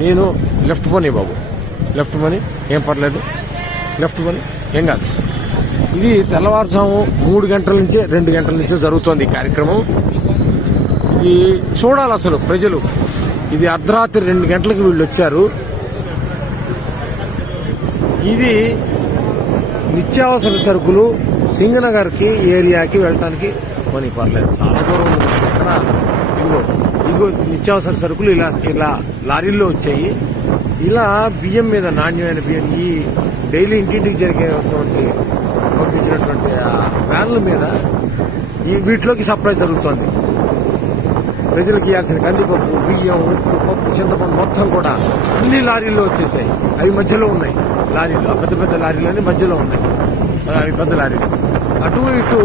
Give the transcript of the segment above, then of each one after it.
నేను లెఫ్ట్ పోనీ బాబు, లెఫ్ట్ పోనీ, ఏం పర్లేదు, లెఫ్ట్ పోనీ, ఏం కాదు. ఇది తెల్లవారుజాము 3 గంటల నుంచే 2 గంటల నుంచే జరుగుతోంది ఈ కార్యక్రమం. ఇది చూడాలి అసలు ప్రజలు. ఇది అర్ధరాత్రి 2 గంటలకు వీళ్ళు వచ్చారు. ఇది నిత్యావసర సరుకులు సింగనగర్ కి ఏరియాకి వెళ్ళటానికి కొని పర్లేదు, చాలా దూరం ఉంది. ఎక్కడ ఇగో నిత్యావసర సరుకులు ఇలా లారీల్లో వచ్చాయి. ఇలా బియ్యం మీద, నాణ్యమైన బియ్యం, ఈ డైలీ ఇంటింటికి జరిగేటువంటి పంపించినటువంటి వ్యాన్ల మీద వీటిలోకి సప్లై జరుగుతోంది. ప్రజలకు ఇవ్వాల్సిన కందిపప్పు, బియ్యం, ఉప్పు, పప్పు, చింతపండు మొత్తం కూడా అన్ని లారీల్లో వచ్చేసాయి. అవి మధ్యలో ఉన్నాయి లారీలు, పెద్ద పెద్ద లారీలు మధ్యలో ఉన్నాయి. అవి పెద్ద లారీలు. అటు ఇటు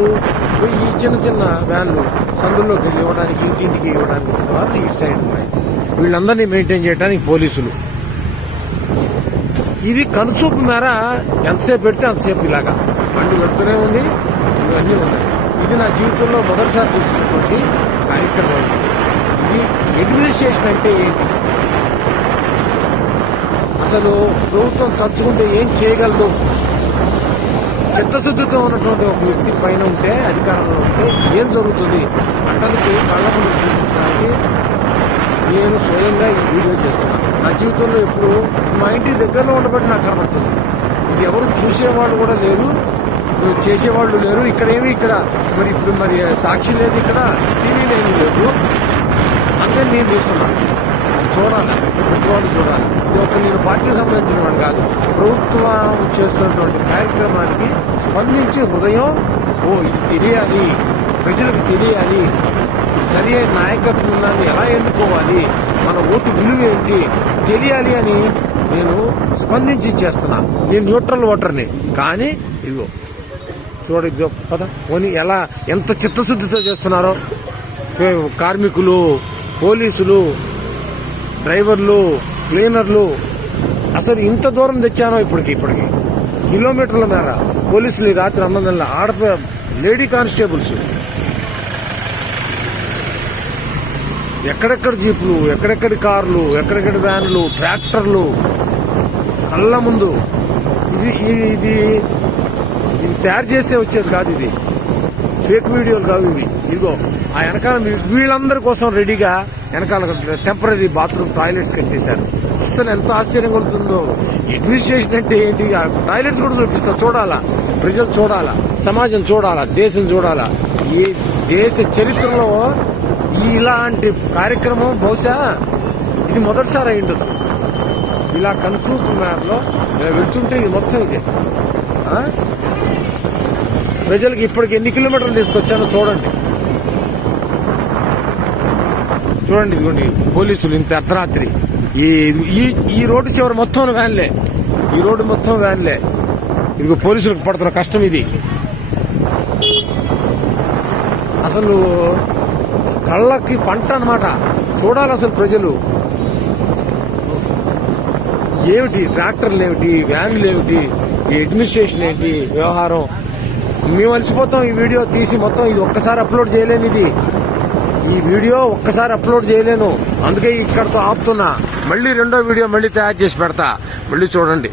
ఈ చిన్న చిన్న వ్యాన్లు సందుల్లోకి వెళ్ళి ఇవ్వడానికి, ఇంటింటికి ఇవ్వడానికి వచ్చిన వాళ్ళు ఇటు సైడ్ ఉన్నాయి. వీళ్ళందరినీ మెయింటైన్ చేయడానికి పోలీసులు. ఇది కనుచూపు మేర ఎంతసేపు పెడితే అంతసేపు ఇలాగా బండి పెడుతూనే ఉంది. ఇవన్నీ ఉన్నాయి. ఇది నా జీవితంలో మొదటిసారి చూస్తున్నటువంటి కార్యక్రమం. ఇది అడ్మినిస్ట్రేషన్ అంటే ఏంటి, అసలు ప్రభుత్వం తలుచుకుంటే ఏం చేయగలదు? చిత్తశుద్ధితో ఉన్నటువంటి ఒక వ్యక్తి పైన ఉంటే, అధికారంలో ఉంటే ఏం జరుగుతుంది అంటానికి కళ్ళ ముందు చూపించడానికి నేను స్వయంగా ఈ వీడియో చేస్తున్నాను. నా జీవితంలో ఎప్పుడు మా ఇంటి దగ్గరలో ఉండబట్టి నాకు కనబడుతుంది. ఇది ఎవరు చూసేవాళ్ళు కూడా లేరు, చేసేవాళ్ళు లేరు. ఇక్కడ ఇప్పుడు సాక్షి లేదు, ఇక్కడ టీవీ లేదు. అందుకని నేను చూస్తున్నాను. చూడాలి, ప్రతి వాళ్ళు చూడాలి. ఇది నేను పార్టీకి సంబంధించిన వాడు కాదు. ప్రభుత్వం చేస్తున్నటువంటి కార్యక్రమానికి స్పందించి హృదయం, ఇది తెలియాలి, ప్రజలకు తెలియాలి, సరి అయిన నాయకత్వాన్ని ఎలా ఎన్నుకోవాలి, మన ఓటు విలువ ఏంటి తెలియాలి అని నేను స్పందించి చేస్తున్నాను. నేను న్యూట్రల్ ఓటర్ని. కానీ ఇదిగో చూడ పద పోనీ ఎంత చిత్తశుద్ధితో చేస్తున్నారో కార్మికులు, పోలీసులు, డ్రైవర్లు, క్లీనర్లు. అసలు ఇంత దూరం తెచ్చానో ఇప్పటికి కిలోమీటర్ల మేర పోలీసులు ఈ రాత్రి 9 గంటల లేడీ కానిస్టేబుల్స్, ఎక్కడెక్కడ జీపులు, ఎక్కడెక్కడి కార్లు, ఎక్కడెక్కడి వ్యాన్లు, ట్రాక్టర్లు కళ్ళ ముందు. ఇది తయారు చేస్తే వచ్చేది కాదు. ఇది ఫేక్ వీడియోలు కావు ఇవి. ఇదిగో ఆ వెనకాల వీళ్ళందరి కోసం రెడీగా వెనకాల టెంపరీ బాత్రూమ్ టాయిలెట్స్ కట్టేశారు. అసలు ఎంత ఆశ్చర్యం కలుగుతుందో. అడ్మినిస్ట్రేషన్ అంటే ఏంటి? టాయిలెట్స్ కూడా చూపిస్తా. చూడాలా, ప్రజలు చూడాలా, సమాజం చూడాలా, దేశం చూడాలా. ఈ దేశ చరిత్రలో ఇలాంటి కార్యక్రమం బహుశా ఇది మొదటిసారి అయింటుంది. ఇలా కన్సూపర్ మేరలో వెళ్తుంటే ఇది మొత్తం ఇదే. ప్రజలకు ఇప్పటికి ఎన్ని కిలోమీటర్లు తీసుకొచ్చానో చూడండి. ఇదిగోండి పోలీసులు ఇంత అర్ధరాత్రి ఈ రోడ్డు చివరి మొత్తం వ్యాన్లే, ఈ రోడ్డు మొత్తం వ్యాన్లే. ఇదిగో పోలీసులకు పడుతున్న కష్టం ఇది. అసలు కళ్ళకి పంట అన్నమాట. చూడాలి అసలు ప్రజలు. ఏమిటి ట్రాక్టర్లు, ఏమిటి వ్యాన్లు, ఏమిటి ఈ అడ్మినిస్ట్రేషన్, ఏంటి వ్యవహారం. మేము అలసిపోతాం. ఈ వీడియో తీసి మొత్తం ఇది ఒక్కసారి అప్లోడ్ చేయలేను. ఈ వీడియో ఒక్కసారి అప్లోడ్ చేయలేను. అందుకే ఇక్కడతో ఆపుతున్నా. మళ్ళీ రెండో వీడియో మళ్ళీ తయారు చేసి పెడతా. మళ్ళీ చూడండి.